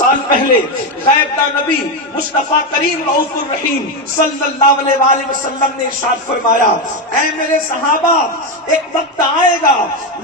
سال پہلے غیب دا نبی مصطفیٰ کریم رؤوف الرحیم صلی اللہ علیہ وآلہ وسلم نے ارشاد فرمایا، اے میرے صحابہ، ایک وقت آئے گا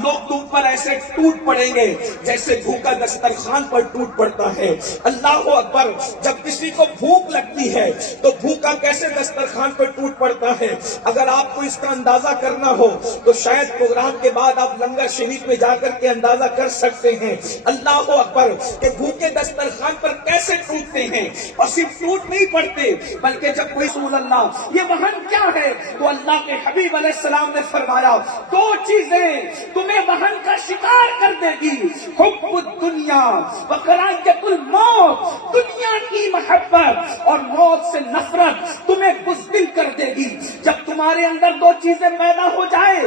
لوگ تم پر ایسے ٹوٹ پڑیں گے جیسے بھوکا دسترخوان پر ٹوٹ پڑتا ہے۔ اللہ اکبر! جب کسی کو بھوک لگتی ہے تو بھوکا کیسے دسترخوان پر ٹوٹ پڑتا ہے؟ اگر آپ کو اس کا اندازہ کرنا ہو تو شاید پروگرام کے بعد آپ لنگر شریف میں جا کر کے اندازہ کر سکتے ہیں۔ اللہ اکبر! کہ بھوکے دسترخوان پر کیسے ٹوٹتے ہیں، اور صرف ٹوٹ نہیں پڑتے بلکہ جب کوئی رسول اللہ یہ وہن کیا ہے تو اللہ کے حبیب علیہ السلام نے فرمایا دو چیزیں تمہیں وہن کا شکار کر دے گی، حب الدنیا وکراہیت الموت، دنیا کی محبت اور موت سے نفرت تمہیں بزدل کر دے گی۔ جب تمہارے اندر دو چیزیں پیدا ہو جائے،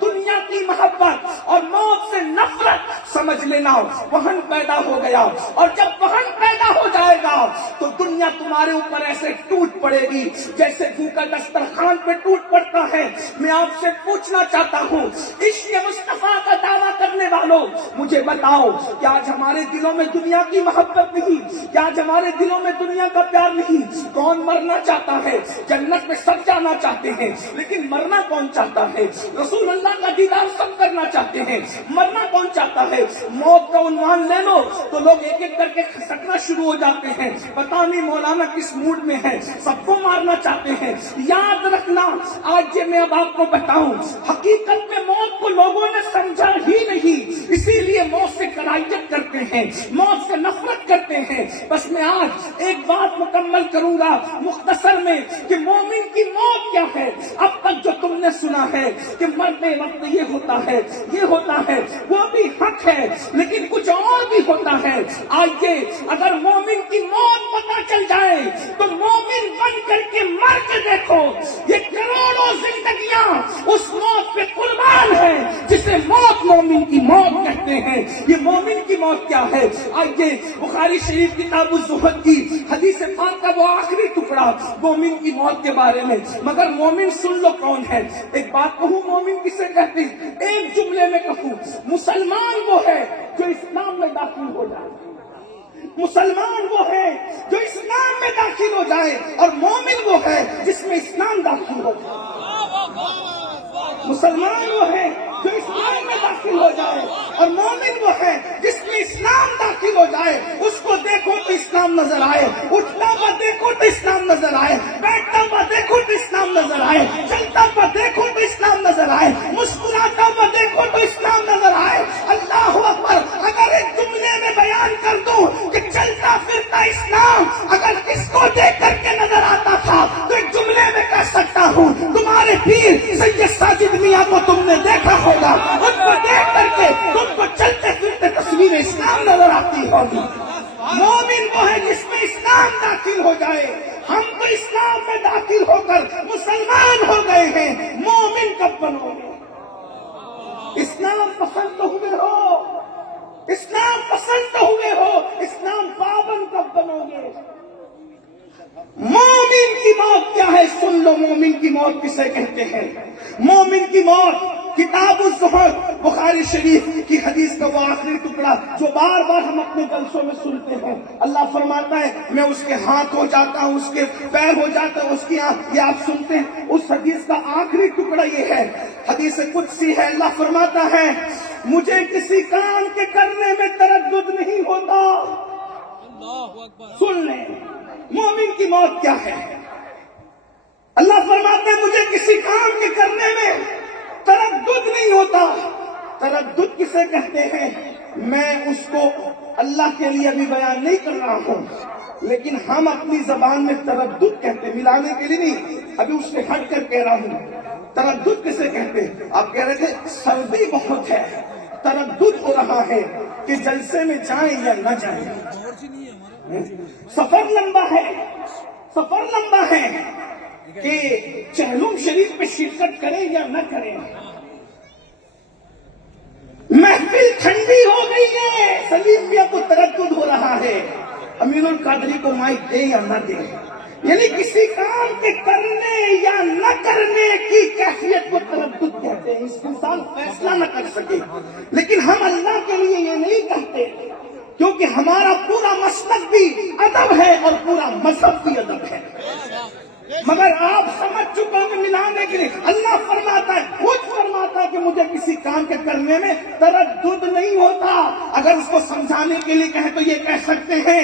دنیا کی محبت اور موت سے نفرت، سمجھ لینا وہن پیدا ہو گیا، اور جب وہن پیدا ہو جائے گا تو دنیا تمہارے اوپر ایسے ٹوٹ پڑے گی جیسے بھوکا دسترخوان پہ ٹوٹ پڑتا ہے۔ میں آپ سے پوچھنا چاہتا ہوں، عشق مصطفیٰ کا دعویٰ کرنے والوں، مجھے بتاؤ کہ آج ہمارے دلوں میں دنیا کی محبت نہیں؟ کیا آج ہمارے دلوں میں دنیا کا پیار نہیں؟ کون مرنا چاہتا ہے؟ جنت میں سب جانا چاہتے ہیں لیکن مرنا کون چاہتا ہے؟ رسول اللہ کا دیدار سب کرنا چاہتے ہیں، مرنا کون چاہتا ہے؟ موت کا عنوان لے لو تو لوگ ایک ایک کر کے کھسکنا شروع ہو جاتے ہیں، پتہ نہیں مولانا کس موڈ میں ہے، سب کو مارنا چاہتے ہیں۔ یاد رکھنا، آج یہ میں اب آپ کو بتاؤں، حقیقت میں موت کو لوگوں نے سمجھا ہی نہیں، اسی لیے موت سے کراہیت کرتے ہیں، موت سے نفرت کرتے ہیں۔ بس میں آج ایک بات مکمل کروں گا مختصر میں کہ مومن کی موت کیا ہے۔ اب تک جو تم نے سنا ہے کہ مرتے وقت یہ ہوتا ہے، یہ ہوتا ہے، وہ بھی حق ہے، لیکن کچھ اور بھی ہوتا ہے۔ آئیے اگر مومن کی موت پتہ چل جائے تو مومن بن کر کے مر کے دیکھو، یہ کروڑوں زندگیاں اس موت پہ قربان ہیں جسے موت مومن کی موت کہتے ہیں۔ یہ مومن کی موت کیا ہے؟ آئیے بخاری شریف کتاب الزہد کی حدیث پاک کا وہ آخری ٹکڑا مومن کی موت کے بارے میں، مگر مومن سن لو کون ہے۔ ایک بات کہوں، مومن کسے کہتے ہیں؟ ایک جملے میں کہوں، مسلمان وہ ہے جو اسلام میں داخل ہو جائے، مسلمان وہ ہے جو اسلام میں داخل ہو جائے، اور مومن وہ ہے جس میں اسلام داخل ہو جائے۔ مسلمان وہ ہے جو اسلام میں داخل ہو جائے، اور مومن وہ ہے جس میں اسلام داخل ہو جائے۔ اس کو دیکھو تو اسلام نظر آئے، اٹھتا ہوا دیکھو تو اسلام نظر آئے، بیٹھتا ہوا دیکھو تو اسلام نظر آئے، چلتا ہوا دیکھو تو اسلام نظر آئے، مسکراتا ہوا دیکھو تو اسلام نظر آئے۔ اللہ اکبر! اگر ایک جملے میں بیان کر دوں کہ چلتا پھرتا اسلام اگر کس کو دیکھ کر کے نظر آتا تھا تو ایک جملے میں کہہ سکتا ہوں، تمہارے پیر سید ساجد میاں کو تم نے دیکھا ہوگا، ان کو دیکھ کر کے تم کو چلتے پھرتے تصویر اسلام نظر آتی ہوگی۔ مومن وہ ہے جس میں اسلام داخل ہو جائے۔ ہم تو اسلام میں داخل ہو کر مسلمان ہو گئے ہیں، مومن کب بنو گے؟ اسلام پسند تو ہوئے ہو، اسلام پسند تو ہوئے ہو، اسلام پابند کب بنو گے؟ مومن کی موت کیا ہے؟ سن لو، مومن کی موت کسے کہتے ہیں؟ مومن کی موت کتاب الزہد بخاری شریف کی حدیث کا وہ آخری ٹکڑا جو بار بار ہم اپنے جلسوں میں سنتے ہیں، اللہ فرماتا ہے میں اس کے ہاتھ ہو جاتا ہوں، اس کے پیر ہو جاتا ہوں، اس کی آنکھ، یہ آپ سنتے ہیں۔ اس حدیث کا آخری ٹکڑا یہ ہے، حدیث قدسی ہے، اللہ فرماتا ہے مجھے کسی کام کے کرنے میں تردد نہیں ہوتا۔ سن لیں، مومن کی موت کیا ہے؟ اللہ فرماتا ہے مجھے کسی کام کے کرنے میں تردد نہیں ہوتا۔ تردد کسے کہتے ہیں؟ میں اس کو اللہ کے لیے ابھی بیان نہیں کر رہا ہوں، لیکن ہم اپنی زبان میں تردد کہتے ہیں، ملانے کے لیے نہیں، ابھی اس سے ہٹ کر کہہ رہا ہوں۔ تردد کسے کہتے ہیں؟ آپ کہہ رہے تھے سردی بہت ہے، تردد ہو رہا ہے کہ جلسے میں جائیں یا نہ جائیں، سفر لمبا ہے، سفر لمبا ہے کہ چہلم شریف پہ شرکت کریں یا نہ کریں، محفل ٹھنڈی ہو گئی ہے، سلیم میاں کو تردد ہو رہا ہے، امین القادری کو مائک دے یا نہ دے، یعنی کسی کام کے کرنے یا نہ کرنے کی کیفیت کو تردد کہتے ہیں۔ اس انسان فیصلہ نہ کر سکے، لیکن ہم اللہ کے لیے یہ نہیں کہتے کیونکہ ہمارا پورا مسلک بھی ادب ہے اور پورا مذہب بھی ادب ہے. مگر آپ سمجھ چکے ہیں ملانے کے لیے اللہ فرماتا ہے، خود فرماتا ہے کہ مجھے کسی کام کے کرنے میں تردد نہیں ہوتا. اگر اس کو سمجھانے کے لیے کہیں تو یہ کہہ سکتے ہیں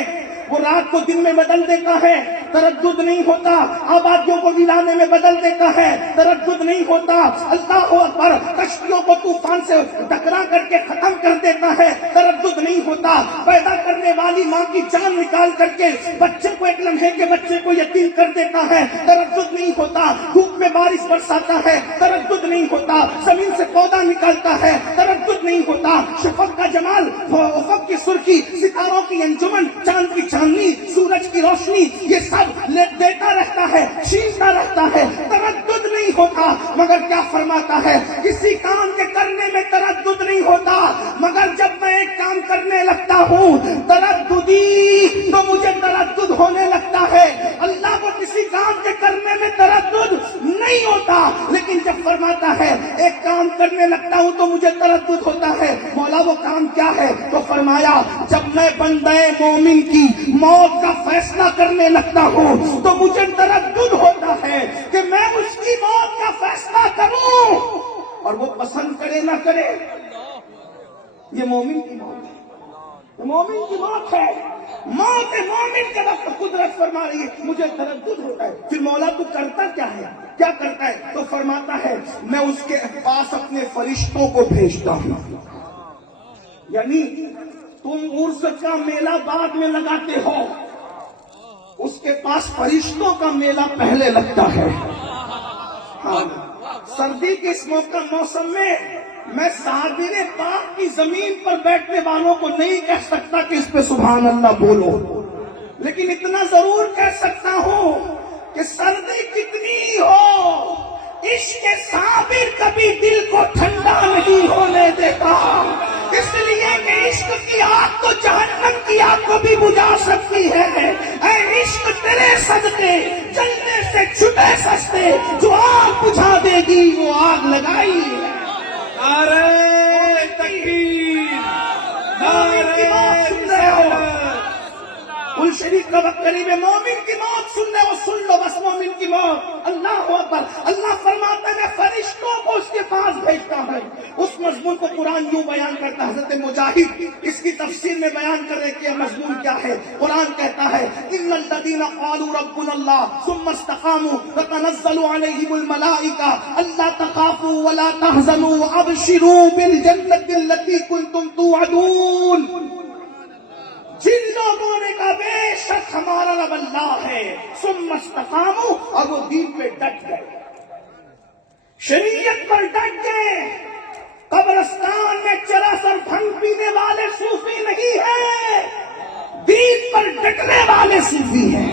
وہ رات کو دن میں بدل دیتا ہے، تردد نہیں ہوتا. آبادیوں کو ویرانے میں بدل دیتا ہے، تردد نہیں ہوتا. اللہ اکبر، کشتیوں کو طوفان سے ٹکرا کر کے ختم کر دیتا ہے، تردد نہیں ہوتا. پیدا کرنے والی ماں کی جان نکال کر کے بچے کو ایک لمحے کے بچے کو یتیم کر دیتا ہے، تردد نہیں ہوتا. دھوپ میں بارش برساتا ہے، تردد نہیں ہوتا. زمین سے پودا نکالتا ہے، تردد نہیں ہوتا. شفق کا جمال، افق کی سرخی، ستاروں کی انجمن، چاند کی چاندنی، سورج کی روشنی، یہ سب دیتا رہتا ہے، چھینتا رہتا ہے، تردد نہیں ہوتا. مگر کیا فرماتا ہے؟ کسی کام کے کرنے میں تردد نہیں ہوتا، مگر جب میں ایک کام کرنے لگتا ہوں ترددی تو مجھے تردد ہونے لگتا ہے. اللہ کو کسی کام کے کرنے میں تردد نہیں ہوتا، لیکن جب فرماتا ہے ایک کام کرنے لگتا ہوں تو مجھے تردد ہوتا ہے. مولا وہ کام کیا ہے؟ تو فرمایا جب میں بندے مومن کی موت کا فیصلہ کرنے لگتا ہوں تو مجھے تردد ہوتا ہے کہ میں اس کی موت کا فیصلہ کروں، اور وہ پسند کرے نہ کرے. یہ مومن کی موت ہے، مومن کی موت ہے. موت مومن کے وقت قدرت فرما رہی ہے مجھے تردد ہوتا ہے. پھر مولا تو کرتا کیا ہے؟ کیا کرتا ہے؟ تو فرماتا ہے میں اس کے پاس اپنے فرشتوں کو بھیجتا ہوں. یعنی تم عرس کا میلہ بعد میں لگاتے ہو، اس کے پاس فرشتوں کا میلہ پہلے لگتا ہے. ہاں، سردی کے اس موسم میں صابر پاک کی زمین پر بیٹھنے والوں کو نہیں کہہ سکتا کہ اس پہ سبحان اللہ بولو، لیکن اتنا ضرور کہہ سکتا ہوں کہ سردی کتنی ہو، عشق صابر کبھی دل کو ٹھنڈا نہیں ہونے دیتا. اس لیے کہ عشق کی آگ تو جہنم کی آگ کو بھی بجھا سکتی ہے. اے عشق تیرے صدقے جلنے سے چھٹے سستے، جو آگ بجھا دے گی وہ آگ لگائی ہے. نعرہ تکبیر، نعرہ سن رہے ہو؟ کل شریف کا وقت قریب ہے. مومن کی موت سن رہے ہو؟ سن لو بس مومن کی موت. اللہ اکبر. اللہ فرماتا ہے میں فرشتوں کو اس کے پاس بھیجتا ہوں. اس مضمون کو قرآن یوں بیان کرتا ہے. حضرت مجاہد اس کی تفسیر میں بیان کر رہے کہ یہ مضمون کیا ہے. قرآن کہتا ہے ان الذین قالوا ربنا اللہ ثم استقاموا تتنزل علیہم الملائکہ الا تخافوا ولا تحزنوا وابشروا بالجنة التي کنتم توعدون. جن لوگوں نے کہا بے شک ہمارا رب اللہ ہے، ثم استقاموا، اور وہ دین پہ ڈٹ گئے، شریعت پر ڈٹ گئے. قبرستان میں چرا سر بھنگ پینے والے صوفی نہیں ہیں، دین پر ڈٹنے والے صوفی ہیں.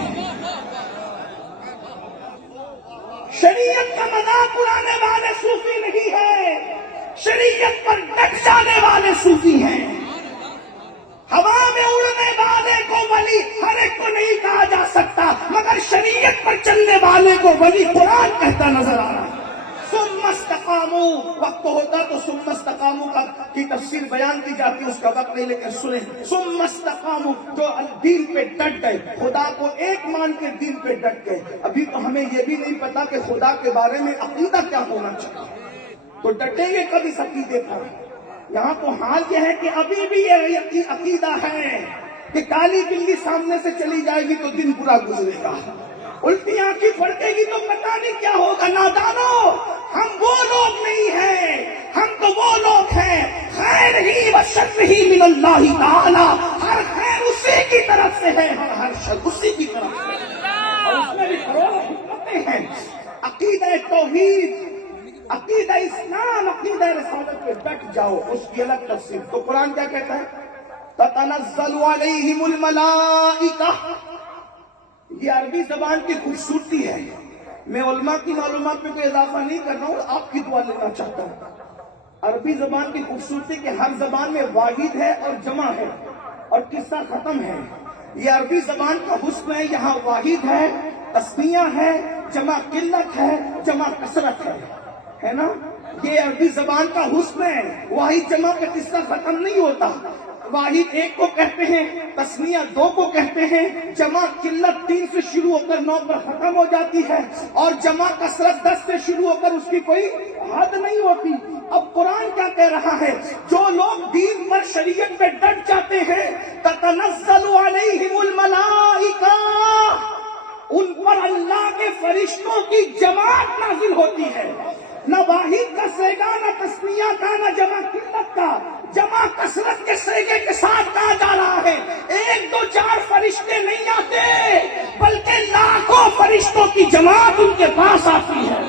شریعت کا مذاق اڑانے والے صوفی نہیں ہیں، شریعت پر ڈٹ جانے والے صوفی ہیں. ہوا میں اڑنے والے کو ولی ہر ایک کو نہیں کہا جا سکتا، مگر شریعت پر چلنے والے کو ولی قرآن کہتا نظر آ رہا ہے. ثم استقاموا، وقت ہوتا تو ثم استقاموا کی تفسیر بیان کی جاتی، اس کا وقت نہیں، لیکن سنیں ثم استقاموا جو دین پہ ڈٹ گئے، خدا کو ایک مان کے دین پہ ڈٹ گئے. ابھی تو ہمیں یہ بھی نہیں پتا کہ خدا کے بارے میں عقیدہ کیا ہونا چاہیے، تو ڈٹیں گے کب اس عقیدے پر؟ یہاں تو حال یہ ہے کہ ابھی بھی یہ عقیدہ ہے کہ کالی بلی سامنے سے چلی جائے گی تو دن برا گزرے گا، الٹی آنکھیں پھڑکے گی تو پتہ نہیں کیا ہوگا. نادانو، ہم وہ لوگ نہیں ہیں، ہم تو وہ لوگ ہیں خیر ہی و شر ہی من اللہ تعالی، ہر خیر اسی کی طرف سے ہے، ہر شر اسی کی طرف سے ہے، اور اس میں بھی کروڑوں حکمتیں ہیں. عقیدہ توحید، عقیدہ اسلام، عقیدہ رسالت پہ بیٹھ جاؤ، اس کی الگ تفسیر. تو قرآن کیا کہتا ہے؟ تتنزل علیہم الملائکہ. یہ عربی زبان کی خوبصورتی ہے. میں علماء کی معلومات میں کوئی اضافہ نہیں کر رہا ہوں، آپ کی دعا لینا چاہتا ہوں. عربی زبان کی خوبصورتی کہ ہر زبان میں واحد ہے اور جمع ہے اور قصہ ختم ہے. یہ عربی زبان کا حسن ہے، یہاں واحد ہے، تسنیہ ہے، جمع قلت ہے، جمع کثرت ہے نا. یہ عربی زبان کا حسن ہے، واحد جمع کا قصہ ختم نہیں ہوتا. واحد ایک کو کہتے ہیں، تسنیہ دو کو کہتے ہیں، جمع قلت 3 سے شروع ہو کر 9 پر ختم ہو جاتی ہے، اور جمع کثرت 10 سے شروع ہو کر اس کی کوئی حد نہیں ہوتی۔ اب قرآن کیا کہہ رہا ہے؟ جو لوگ دین پر شریعت پہ ڈٹ جاتے ہیں، تتنزل علیہم الملائکہ، ان پر اللہ کے فرشتوں کی جماعت نازل ہوتی ہے۔ نہ واحد کا سیگا، نہ تسنیہ کا، نہ جمع قلت کا، جمع کثرت کے سیگے کے ساتھ کہا جا رہا ہے۔ 1 2 4 فرشتے نہیں آتے، بلکہ لاکھوں فرشتوں کی جماعت ان کے پاس آتی ہے،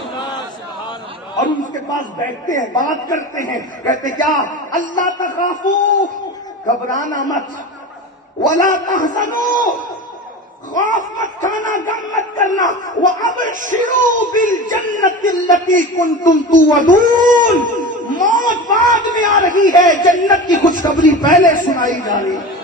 اور ان کے پاس بیٹھتے ہیں، بات کرتے ہیں، کہتے کیا؟ اللہ تخافو، گھبرانا مت، ولا تحزنو، خوف مت کھانا، غم مت کرنا، وَأَبْشِرُوا بِالْجَنَّةِ الَّتِي كُنْتُمْ تُوعَدُونَ، موت بعد میں آ رہی ہے، جنت کی خوشخبری پہلے سنائی جا رہی ہے،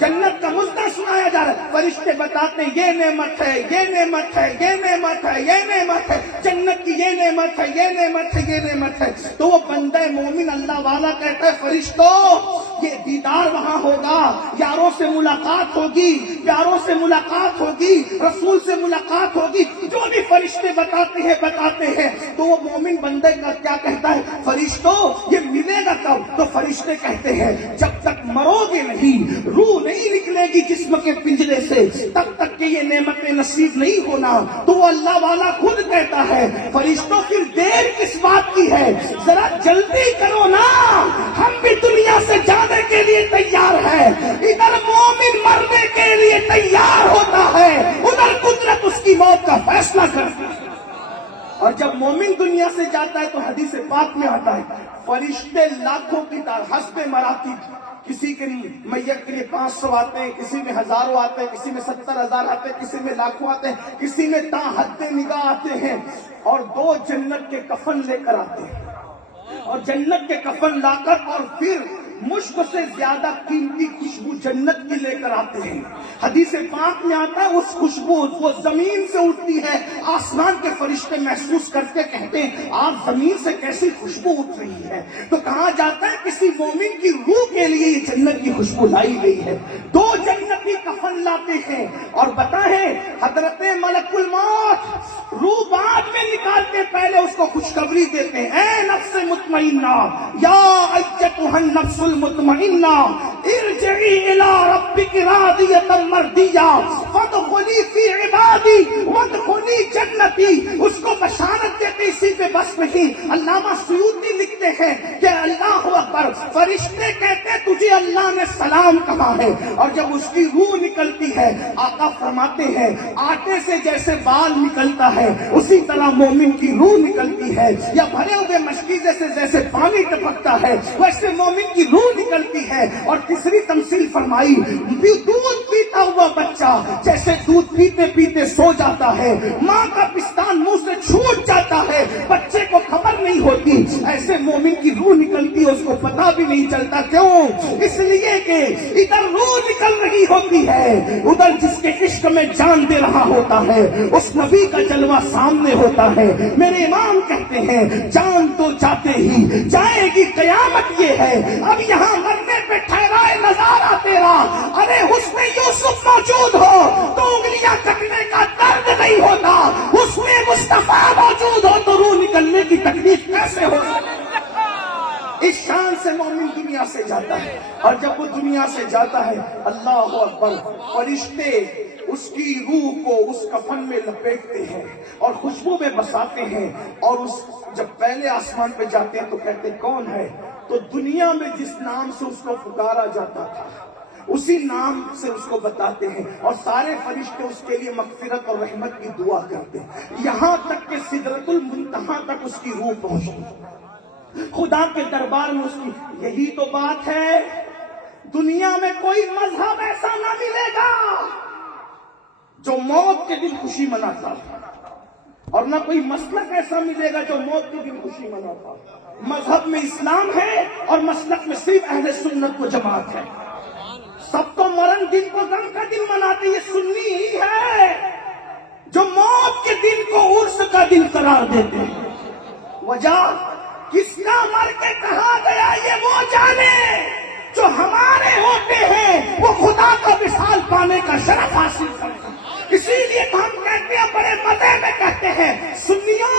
جنت کا مدعا سنایا جا رہا ہے۔ فرشتے بتاتے ہیں یہ نعمت ہے، یہ نعمت ہے، یہ نعمت ہے، یہ نعمت ہے، جنت کی یہ نعمت ہے، یہ نعمت ہے، یہ نعمت ہے۔ تو وہ بندہ مومن اللہ والا کہتا ہے فرشتوں یہ دیدار وہاں ہوگا، یاروں سے ملاقات ہوگی، پیاروں سے ملاقات ہوگی، رسول سے ملاقات ہوگی، جو بھی فرشتے بتاتے ہیں۔ تو وہ مومن بندے کا کیا کہتا ہے؟ فرشتوں یہ ملے گا کب؟ تو فرشتے کہتے ہیں جب تک مرو گے نہیں، روح نہیں نکلے گی جسم کے پنجرے سے، تب تک کہ یہ نعمتیں نصیب نہیں ہونا۔ تو وہ اللہ والا خود کہتا ہے فرشتوں پھر دیر کس بات کی ہے، ذرا جلدی کرو نا، ہم بھی دنیا سے جانے کے لیے تیار ہیں۔ ادھر مومن مرنے کے لیے تیار ہوتا ہے، ادھر قدرت اس کی موت کا فیصلہ کرتی ہے۔ اور جب مومن دنیا سے جاتا ہے تو حدیث پاک میں آتا ہے فرشتے لاکھوں کی تعداد، حسب مراتب، کسی کے میت کے لیے 500 آتے ہیں، کسی میں ہزاروں آتے ہیں، کسی میں 70,000 آتے ہیں، کسی میں لاکھوں آتے ہیں، کسی میں تا حد نگاہ آتے ہیں، اور 2 جنت کے کفن لے کر آتے ہیں، اور جنت کے کفن لا کر اور پھر مشک سے زیادہ قیمتی خوشبو جنت کی لے کر آتے ہیں۔ حدیث پاک میں آتا ہے اس خوشبو وہ زمین سے اٹھتی ہے، آسمان کے فرشتے محسوس کرتے کہتے ہیں آپ زمین سے کیسی خوشبو اٹھ رہی ہے؟ تو کہا جاتا ہے کسی مومن کی روح کے لیے یہ جنت کی خوشبو لائی گئی ہے۔ 2 جنتی کفن لاتے ہیں اور بتائیں حضرت ملک الموت روح بعد میں نکال کے پہلے اس کو خوشخبری دیتے ہیں، اے نفس مطمئنہ، یا ایتھا النفس المطمئنہ ارجعی الی ربک راضیۃ مرضیہ فادخلی فی عبادی وادخلی جنتی۔ اس کو بشارت دیتے، اسی پہ بس نہیں، علامہ سیوطی لکھتے ہیں کہ اللہ اکبر، فرشتے کہتے تجھے اللہ نے سلام کہا ہے، اور جب اس کی روح نکلتی ہے آقا فرماتے ہیں آٹے سے جیسے بال نکلتا ہے اسی طرح مومن کی روح نکلتی ہے، یا بھرے ہوئے مشکیزے سے جیسے پانی ٹپکتا ہے ویسے مومن کی روح نکلتی ہے۔ اور تیسری تمثیل فرمائی دودھ پیتا ہوا بچہ جیسے دودھ پیتے پیتے سو جاتا ہے، ماں کا پستان منہ سے چھوٹ جاتا ہے، بچے کو خبر نہیں ہوتی، ایسے مومن کی روح نکلتی ہے، اس کو پتا بھی نہیں چلتا۔ کیوں؟ اس لیے کہ ادھر روح نکل رہی ہوتی ہے، ادھر جس کے عشق میں جان دے رہا ہوتا ہے اس نبی کا جلوہ سامنے ہوتا ہے۔ میرے امام کہتے ہیں جان تو جاتے ہی جائے گی قیامت یہ ہے، اب یہاں مرنے پہ ٹھہرائے نظارہ تیرا، ارے حسن یوسف موجود ہو تو انگلیاں کٹنے کا درد نہیں ہوتا، حسن مصطفیٰ موجود ہو تو روح نکلنے کی تکلیف کیسے ہو سکتی؟ اس شان سے مومن دنیا سے جاتا ہے، اور جب وہ دنیا سے جاتا ہے اللہ اکبر، فرشتے اس کی روح کو اس کفن میں لپیٹتے ہیں اور خوشبو میں بساتے ہیں، اور اس جب پہلے آسمان پہ جاتے ہیں تو کہتے کون ہے؟ تو دنیا میں جس نام سے اس کو پکارا جاتا تھا اسی نام سے اس کو بتاتے ہیں، اور سارے فرشتے اس کے لیے مغفرت اور رحمت کی دعا کرتے ہیں، یہاں تک کہ سدرۃ المنتہا تک اس کی روح پہنچتی، خدا کے دربار میں اس کی۔ یہی تو بات ہے، دنیا میں کوئی مذہب ایسا نہ ملے گا جو موت کے دن خوشی مناتا، اور نہ کوئی مسلک ایسا ملے گا جو موت کے دن خوشی مناتا۔ مذہب میں اسلام ہے اور مسلک میں صرف اہل سنت و جماعت ہے۔ سب تو مرن دن کو غم کا دن مناتے، یہ سنی ہی ہے جو موت کے دن کو عرس کا دن قرار دیتے ہیں۔ وجہ کس کا مر کے کہا گیا یہ وہ جانے جو جو ہمارے ہوتے ہیں وہ خدا کا وصال پانے کا شرف حاصل کرتے ہیں. اسی لیے تو ہم کہتے ہیں, بڑے مزے میں کہتے ہیں, سنیو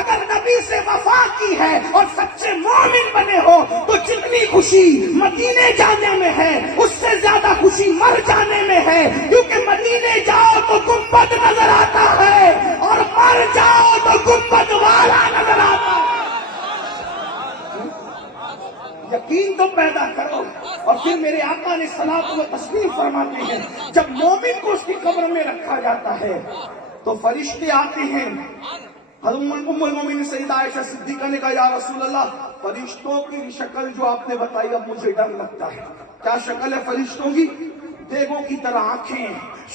اگر نبی سے وفا کی ہے اور سچے مومن بنے ہو تو جتنی خوشی مدینے جانے میں ہے اس سے زیادہ خوشی مر جانے میں ہے, کیونکہ مدینے جاؤ تو گنبد نظر آتا ہے اور مر جاؤ تو گنبد والا نظر آتا ہے. یقین تو پیدا کرو. اور پھر میرے آقا نے صلاۃ و تسلیم فرماتے ہیں, جب مومن کو اس کی قبر میں رکھا جاتا ہے تو فرشتے آتے ہیں. ام المومنین سیدہ عائشہ صدیقہ نے کہا, یا رسول اللہ, فرشتوں کی شکل جو آپ نے بتائی اب مجھے ڈر لگتا ہے. کیا شکل ہے فرشتوں کی؟ دیگوں کی طرح آنکھیں,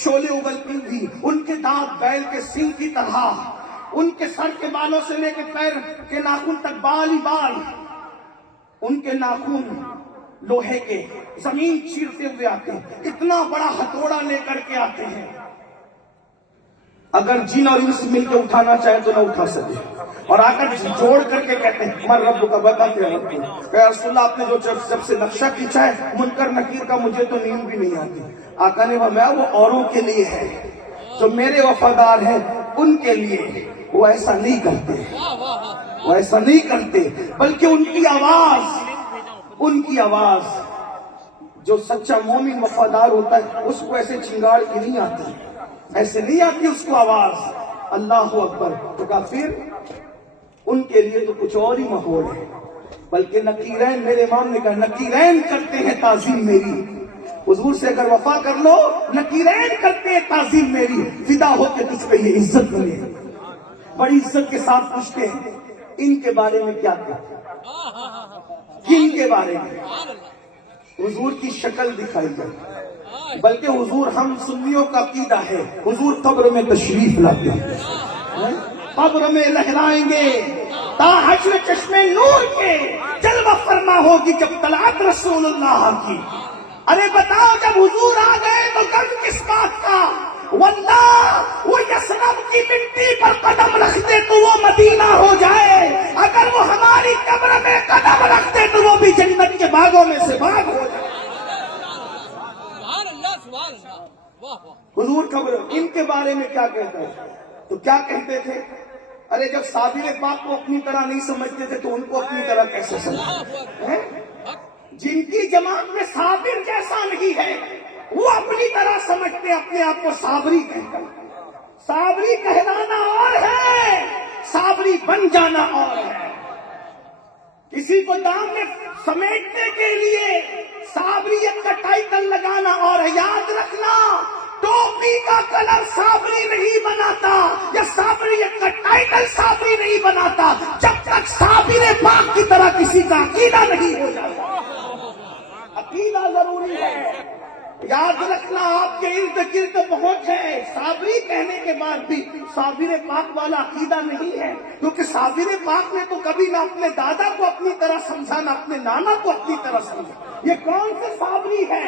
شعلے اگلتی ہوئی, ان کے دانت بیل کے سینگ کی طرح, ان کے سر کے بالوں سے لے کے پیر کے ناخن تک بال ہی بال, ان کے ناخن لوہے کے زمین چیرتے ہوئے آتے ہیں, اتنا بڑا ہتھوڑا لے کر کے آتے ہیں. اگر جن اور انس مل کے اٹھانا چاہے تو نہ اٹھا سکے, اور آ کر جوڑ کر کے کہتے ہیں ہمارے رب کا بتا کہ رسول اللہ آپ نے جو جب سے نقشہ کھینچا ہے منکر نکیر کا مجھے تو نیند بھی نہیں آتی. آقا نے فرمایا وہ اوروں کے لیے ہے, جو میرے وفادار ہیں ان کے لیے. وہ ایسا نہیں کرتے, وہ ایسا نہیں کرتے, بلکہ ان کی آواز جو سچا مومن وفادار ہوتا ہے اس کو ایسے چنگاڑ کی نہیں آتی, ایسے نہیں آتی اس کو آواز. اللہ اکبر. تو کہا پھر ان کے لیے تو کچھ اور ہی ماحول ہے, بلکہ نکیرین, میرے امام نے کہا نکیرین کرتے ہیں تعظیم میری. حضور سے اگر وفا کر لو, نکیرین کرتے ہیں تعظیم میری, فدا ہو کے تجھ پہ یہ عزت ملے. بڑی عزت کے ساتھ پوچھتے ہیں ان کے بارے میں کیا کہتے ہیں, کن کے بارے میں؟ حضور کی شکل دکھائی جائے, بلکہ حضور ہم سنیوں کا عقیدہ ہے حضور قبر میں تشریف لاتے ہیں, قبر میں لہرائیں گے تا حشر چشمے نور کے جلوہ فرما ہوگی جب طلعت رسول اللہ کی. ارے بتاؤ جب حضور آ گئے تو غم کس بات کا؟ واللہ وہ یثرب کی مٹی پر قدم رکھتے تو وہ مدینہ ہو جائے, اگر وہ ہماری قبر میں قدم رکھتے تو وہ بھی جنت کے باغوں میں سے باغ ہو جائے. حضور قبر, ان کے بارے میں کیا کہتا ہے؟ تو کیا کہتے تھے؟ ارے جب صابر پاک کو اپنی طرح نہیں سمجھتے تھے تو ان کو اپنی طرح کیسے سمجھتے؟ جن کی جماعت میں صابر جیسا نہیں ہے وہ اپنی طرح سمجھتے اپنے آپ کو صابری کہتے ہیں. صابری کہلانا اور ہے, صابری بن جانا اور ہے. کسی کو دام میں سمیٹنے کے لیے صابریت کا ٹائٹل لگانا اور ہے. یاد رکھنا, ٹوپی کا کلر صابری نہیں بناتا یا صابریت کا ٹائٹل صابری نہیں بناتا جب تک صابر پاک کی طرح کسی کا عقیدہ نہیں ہو جاتا. عقیدہ ضروری ہے. یاد رکھنا, آپ کے ارد گرد بہت ہے, صابری کہنے کے بعد بھی صابر پاک والا عقیدہ نہیں ہے, کیونکہ صابر پاک نے تو کبھی نہ اپنے دادا کو اپنی طرح سمجھا نہ اپنے نانا کو اپنی طرح سمجھا. یہ کون سے صابری ہے؟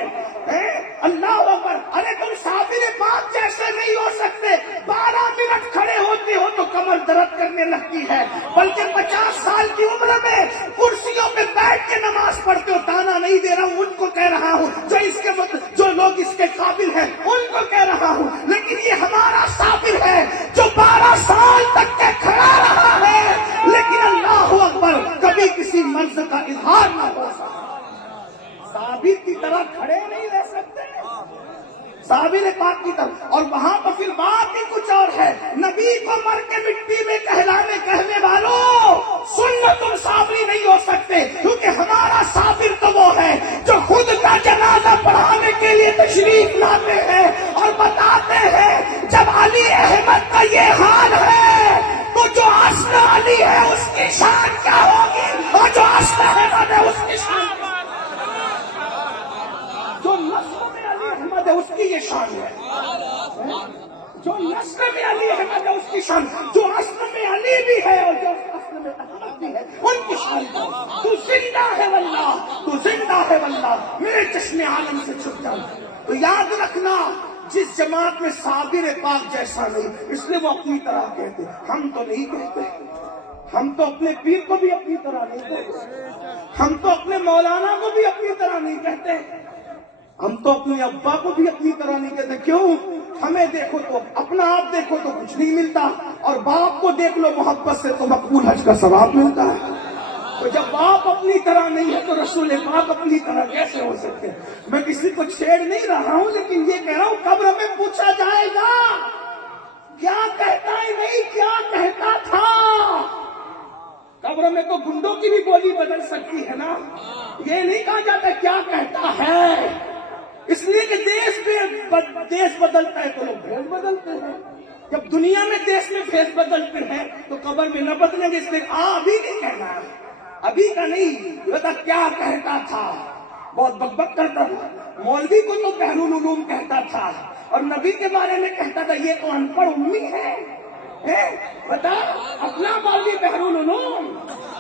اللہ اکبر. ارے تم صابر پاک جیسے نہیں ہو سکتے. 12 منٹ کھڑے ہوتے ہو تو کمر درد کرنے لگتی ہے, بلکہ 50 سال کی عمر میں کرسیوں پہ بیٹھ کے نماز پڑھتے ہو. تانا نہیں دے رہا ہوں, ان کو کہہ رہا ہوں جو اس کے جو لوگ اس کے قابل ہیں ان کو کہہ رہا ہوں, لیکن یہ ہمارا صابر ہے جو 12 سال تک کے کھڑا رہا ہے, لیکن اللہ اکبر کبھی کسی مرض کا اظہار نہ ہو سکتا. صابر کی طرح کھڑے نہیں رہ سکتے, صابر پاک کی طرح. اور وہاں پر پھر بات ہی کچھ اور ہے. نبی کو مر کے مٹی میں کہنے والوں, سن لو تم صابری نہیں ہو سکتے, کیونکہ ہمارا صابر تو وہ ہے جو خود کا جنازہ پڑھانے کے لیے تشریف لاتے ہیں اور بتاتے ہیں جب علی احمد کا یہ حال ہے تو جو اصل علی ہے اس کی شان کیا ہوگی, اور جو اصل احمد ہے اس کی شان کیا ہوگی. جو نسل میں علی احمد ہے اس کی یہ شان ہے, جو نسل میں علی احمد ہے اس کی شان, جو اصل میں علی بھی ہے اور جو اصل میں احمد بھی ہے ان کی شان ہے. تو زندہ ہے واللہ, تو زندہ ہے واللہ, میرے چشم عالم سے چھپ جاؤ. تو یاد رکھنا, جس جماعت میں صابر پاک جیسا نہیں, اس لیے وہ اپنی طرح کہتے, ہم تو نہیں کہتے. ہم تو اپنے پیر کو بھی اپنی طرح نہیں کہتے، ہم تو اپنے مولانا کو بھی اپنی طرح نہیں کہتے، ہم تو اپنے ابا کو بھی اپنی طرح نہیں کہتے. کیوں؟ ہمیں دیکھو تو اپنا آپ دیکھو تو کچھ نہیں ملتا، اور باپ کو دیکھ لو محبت سے تو مقبول حج کا ثواب ملتا ہے. تو جب باپ اپنی طرح نہیں ہے تو رسول پاک اپنی طرح کیسے ہو سکتے؟ میں کسی کو چھیڑ نہیں رہا ہوں، لیکن یہ کہہ رہا ہوں قبر میں پوچھا جائے گا کیا کہتا ہے نہیں کیا کہتا تھا. قبر میں تو گنڈوں کی بھی بولی بدل سکتی ہے نا، یہ نہیں کہا جاتا کیا کہتا ہے. اس لیے کہ دیش بدلتا ہے تو لوگ بھیس بدلتے ہیں. جب دنیا میں دیش میں بھیس بدلتے ہیں تو قبر میں نہ بدلیں گے. اس لیے ابھی نہیں کہنا ہے، ابھی کا نہیں، بتا کیا کہتا تھا. بہت بک کرتا تھا. مولوی کو تو بحر العلوم کہتا تھا، اور نبی کے بارے میں کہتا تھا یہ تو ان پڑھ امی ہے. بتا اپنا مولوی بحر العلوم،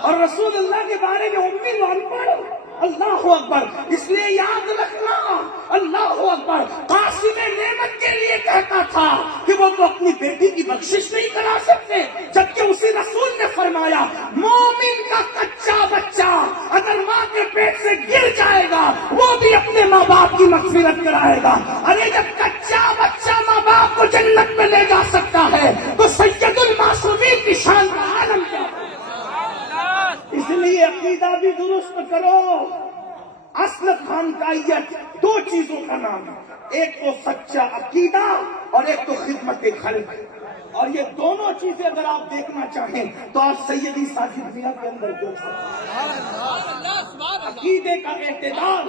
اور رسول اللہ کے بارے میں امی و ان پڑھ. اللہ اکبر. اس لیے یاد رکھنا، اللہ اکبر. قاسم نعمت کے لیے کہتا تھا کہ وہ تو اپنی بیٹی کی بخشش نہیں کرا سکتے، جبکہ اسی رسول نے فرمایا مومن کا کچا بچہ اگر ماں کے پیٹ سے گر جائے گا وہ بھی اپنے ماں باپ کی مغفرت کرائے گا. ارے جب کچا بچہ ماں باپ کو جنت میں لے جا سکتا ہے تو سید المعصومین کی شان کا عالم کیا ہے. اس لیے عقیدہ بھی درست کرو. اصل خانقاہیت دو چیزوں کا نام ہے، ایک تو سچا عقیدہ اور ایک تو خدمت خلق. اور یہ دونوں چیزیں اگر آپ دیکھنا چاہیں تو آپ سیدی ساجد میاں کے اندر دیکھ سکتے ہیں. عقیدے کا اعتدال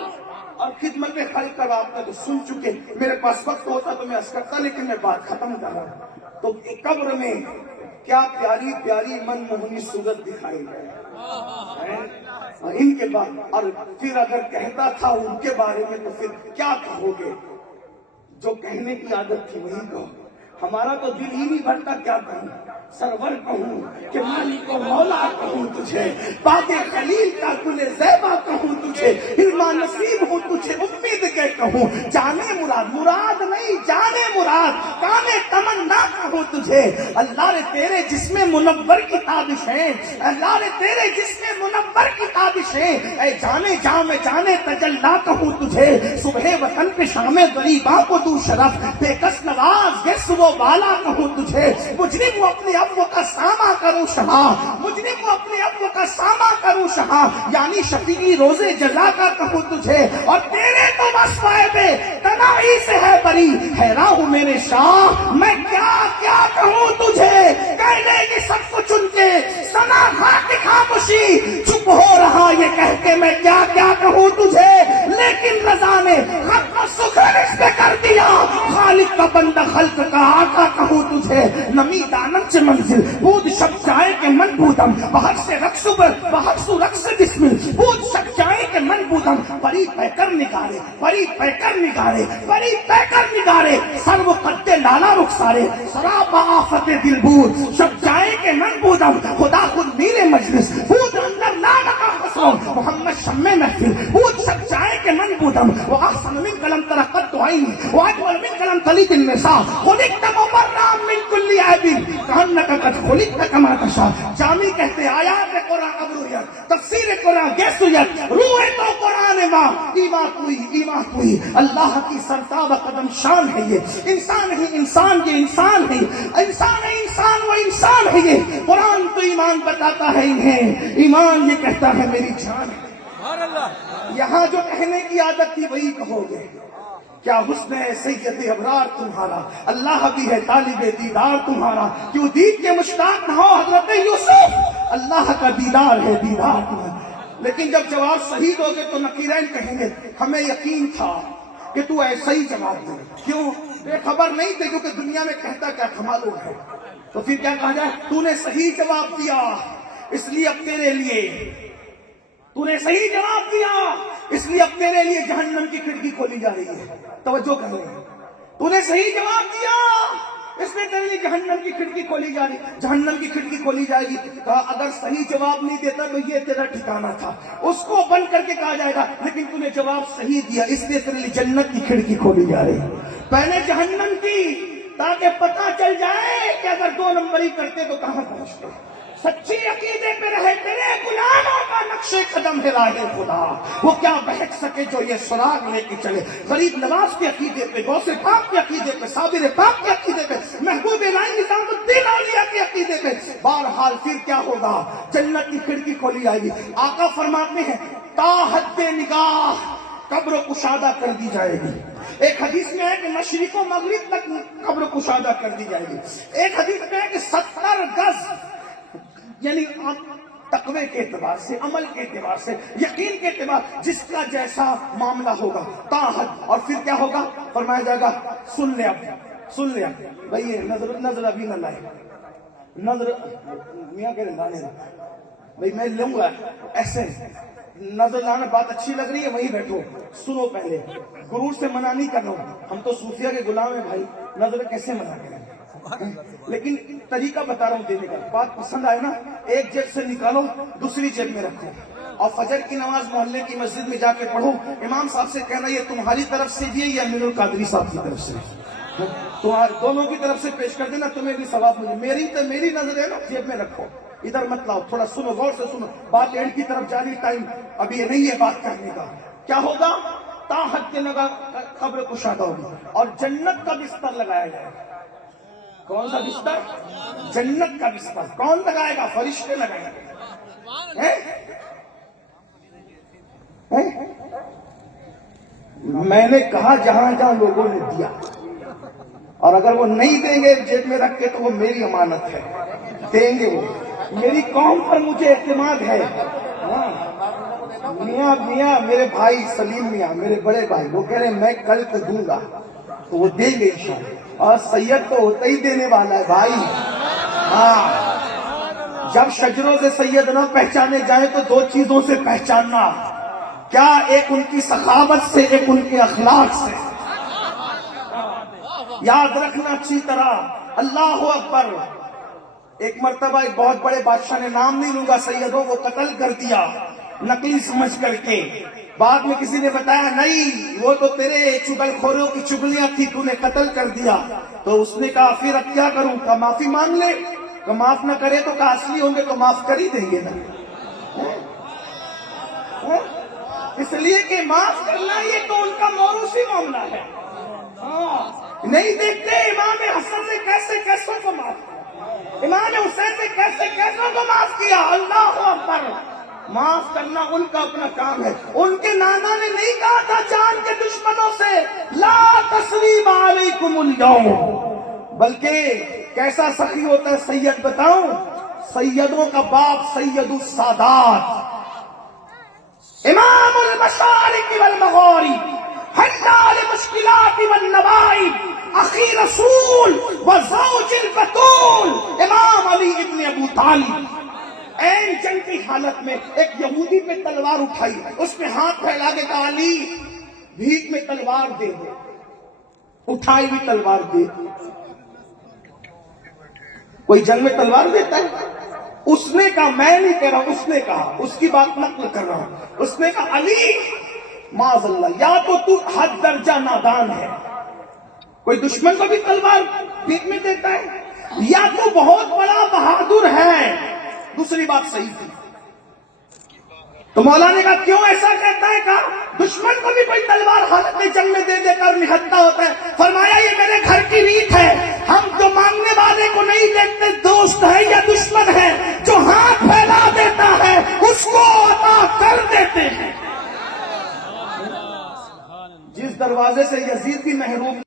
اور خدمت خلق کا آپ نے تو سن چکے. میرے پاس وقت ہوتا تو میں عرض کرتا، لیکن میں بات ختم کر رہا ہوں. تو قبر میں کیا پیاری پیاری من موہنی صورت دکھائی گئی، اور ان کے بعد اور پھر اگر کہتا تھا ان کے بارے میں تو پھر کیا کہو گے؟ جو کہنے کی عادت تھی وہی کہو. ہمارا تو دل ہی نہیں بھرتا کیا کہوں. سرور کہوں کہ مالک و مولا کہوں تجھے، باد خلیل کا گل زیبا کہوں تجھے، علما نصیب ہوں تجھے امید کے کہوں. جانے مراد، مراد نہیں جانے مراد، کانے تمنا کہوں تجھے. اللہ نے تیرے جسم منور کی تابشیں، اللہ نے تیرے جسم منور کی تابشیں، اے جانے جاں میں جانے تجلا کہوں تجھے. صبح وطن پہ شام غریباں کو تو شرف، بے کس نواز گیس وہ بالا کہوں تجھے. مجرم وہ اپنے ابو کا ساما کروں شہاں، مجرم وہ اپنے ابو کا ساما کروں شہاں، یعنی شفیعی روزے جزا کا کہوں تجھے. اور تیرے تو بس فائدے تنائی سے ہے بری، حیران ہوں میرے شاہ میں کیا کیا کہوں تجھے. کہنے کی سب کچھ ان کے سنا خاک خاموشی، چپ ہو رہا یہ کہہ کے میں کیا کیا کہوں تجھے. لیکن رضا نے حق و سکر اس پہ کر دیا، خالق کا بندہ خلق کا آقا کہوں تجھے. نمی دانم سے منزل بود شب جائے کے من بودم، بہر سے رقص رقص بسمل بود شب جائے کے من بودم. پری پیکر نگارے، پری پیکر نگارے، پری پیکر نگارے، سر و قد لالا رخسارے، سرابا آفت دل بود شب جائے کے من بودم. خدا خود میر مجلس بود اندر لالا کا خسرو، محمد شمع محفل بود شب جائے کے من بودم. وأحسن من کلم ترقت عینی وأجمل من کلم تلید النساء، خلقت مبرأ من کل عیب کأنک قد خلقت کما تشاء. جامی کہتے آیات قرآن ابرویت، تفسیر قرآن گیسویت، روح تو قرآن ماں ایمان کوئی اللہ کی سرتاب قدم شان ہے. یہ انسان ہی انسان، یہ انسان ہے انسان ہے انسان، وہ انسان ہے. یہ قرآن تو ایمان بتاتا ہے انہیں، ایمان یہ کہتا ہے میری جان ہے. یہاں جو کہنے کی عادت تھی وہی کہو گے. کیا حسن ہے سید ابرار تمہارا، اللہ بھی ہے طالب دیدار تمہارا. کیوں دید کے مشتاق نہ ہو حضرت یوسف، اللہ کا دیدار ہے دیدار تمہارا. لیکن جب جواب صحیح دو گے تو نقیرین کہیں گے ہمیں یقین تھا کہ تو ایسا ہی جواب دے. کیوں؟ بے خبر نہیں تھے، کیونکہ دنیا میں کہتا کیا کمالوں ہے. تو پھر کیا کہا جائے؟ تو نے صحیح جواب دیا اس لیے اب تیرے لیے، تو نے صحیح جواب دیا اس لیے اب تیرے لیے جہنم کی کھڑکی کھولی جا رہی ہے. توجہ کریں، تو نے صحیح جواب دیا اس لیے تیرے لیے جہنم کی کھڑکی کھولی جا رہی، جہنم کی کھڑکی کھولی جائے گی. کہا اگر صحیح جواب نہیں دیتا تو یہ تیرا ٹھکانہ تھا، اس کو بند کر کے کہا جائے گا لیکن تو نے جواب صحیح دیا اس لیے تیرے لیے جنت کی کھڑکی کھولی جا رہی. پہلے جہنم کی، تاکہ پتہ چل جائے کہ اگر 2 نمبری کرتے تو کہاں پہنچتے. سچی عقیدے پہ رہے، تیرے غلاموں کا نقش قدم ہے راہ خدا، وہ کیا بہک سکے جو یہ سراغ لے کے چلے۔ غریب نواز کے عقیدے پہ، غوث پاک کے عقیدے پہ، صابر پاک کے عقیدے پہ، محبوب الہی نظام الدین اولیاء کے عقیدے پہ، بہرحال پھر کیا ہوگا؟ جنت کی کھڑکی کھولی جائے گی۔ آقا فرماتے ہیں تا حد نگاہ قبر کشادہ کر دی جائے گی۔ ایک حدیث میں ہے کہ مشرق و مغرب تک قبر کشادہ کر دی جائے گی۔ ایک حدیث میں ہے کہ 70 گز، یعنی تقوی کے اعتبار سے، عمل کے اعتبار سے، یقین کے اعتبار، جس کا جیسا معاملہ ہوگا تا حد۔ اور پھر کیا ہوگا؟ فرمایا جائے گا سن لے اب، سن لے اب بھائی، یہ نظر ابھی نہ لائے، نظر میاں کے لانے بھائی میں لوں گا ایسے نظر لانا، بات اچھی لگ رہی ہے وہیں بیٹھو، سنو پہلے، غرور سے منع نہیں کر رہا ہوں، ہم تو صوفیہ کے غلام ہیں بھائی، نظر کیسے منع کریں، لیکن طریقہ بتا رہا ہوں دینے کا۔ بات پسند آئے نا، ایک جیب سے نکالو دوسری جیب میں رکھو، اور فجر کی نماز محلے کی مسجد میں جا کے پڑھو، امام صاحب سے کہنا یہ تمہاری طرف سے بھی ہے یا امیر القادری صاحب کی طرف سے، تمہارے دونوں کی طرف سے پیش کر دینا، تمہیں بھی ثواب مجھے، میری نظر ہے نا، جیب میں رکھو، ادھر مت لاؤ، تھوڑا سنو، غور سے سنو، بات اینڈ کی طرف جانی، ٹائم ابھی یہ نہیں ہے بات کرنے کا۔ کیا ہوگا؟ تا حد کے لگا قبر کشادہ ہوگی، اور جنت کا بستر لگایا جائے گا۔ کون سا بستر؟ جنت کا بستر۔ کون لگائے گا؟ فرشتے لگائیں گے۔ میں نے کہا جہاں جہاں لوگوں نے دیا، اور اگر وہ نہیں دیں گے جیب میں رکھ کے تو وہ میری امانت ہے، دیں گے وہ، میری قوم پر مجھے اعتماد ہے۔ میاں میرے بھائی سلیم میاں، میرے بڑے بھائی، وہ کہہ رہے ہیں میں کل کو دوں گا، تو وہ دیں گے انشاءاللہ، اور سید تو ہوتا ہی دینے والا ہے بھائی۔ ہاں، جب شجروں سے سید نہ پہچانے جائیں تو دو چیزوں سے پہچاننا، کیا؟ ایک ان کی سخاوت سے، ایک ان کے اخلاق سے۔ یاد رکھنا اچھی طرح، اللہ اکبر۔ ایک مرتبہ ایک بہت بڑے بادشاہ نے، نام نہیں لوں گا، سیدوں کو قتل کر دیا نقلی سمجھ کر کے۔ بعد میں کسی نے بتایا نہیں، وہ تو تیرے چگل خوروں کی چگلیاں تھی، تو نے قتل کر دیا۔ تو اس نے کہا پھر اب کیا کروں؟ کہا معافی مانگ لے، کہ معاف نہ کرے تو کہا اصلی ہوں گے تو معاف کر ہی دیں گے نا، اس لیے کہ معاف کرنا یہ تو ان کا موروثی معاملہ ہے۔ نہیں دیکھتے امام حسن نے کیسے کیسوں کو معاف کیا، امام حسین نے کیسے کیسوں کو معاف کیا۔ اللہ اکبر۔ معاف کرنا ان کا اپنا کام ہے۔ ان کے نانا نے نہیں کہا تھا جان کے دشمنوں سے لا تثریب علیکم اليوم، بلکہ کیسا سخی ہوتا ہے سید بتاؤں؟ سیدوں کا باپ سید السادات، امام المشارق والمغارب، حلال المشکلات والنوائب، اخی رسول وزوج البتول، امام علی ابن ابو طالب۔ این جنگ کی حالت میں ایک یہودی پہ تلوار اٹھائی، اس پہ ہاتھ پھیلا کے کہا علی بھیک میں تلوار دے دے، اٹھائی ہوئی تلوار دے۔ کوئی جنگ میں تلوار دیتا ہے؟ اس نے کہا، میں نہیں کہہ رہا ہوں، اس نے کہا، اس کی بات نقل کر رہا ہوں، اس نے کہا علی معاذ اللہ، یا تو حد درجہ نادان ہے، کوئی دشمن کو بھی تلوار بھیک میں دیتا ہے، یا تو بہت بڑا بہادر ہے۔ دوسری بات صحیح تھی۔ تو مولا نے کہا کیوں ایسا کہتا ہے؟ کہا دشمن کو بھی کوئی تلوار حالت میں جنگ میں دے دے کر نہتا ہوتا ہے۔ فرمایا یہ میرے گھر کی ریت ہے، ہم جو مانگنے والے کو نہیں دیکھتے دوست ہے یا دشمن ہے، جو ہاتھ پھیلا دیتا ہے اس کو عطا کر دیتے ہیں۔ جس دروازے سے یزید بھی محروم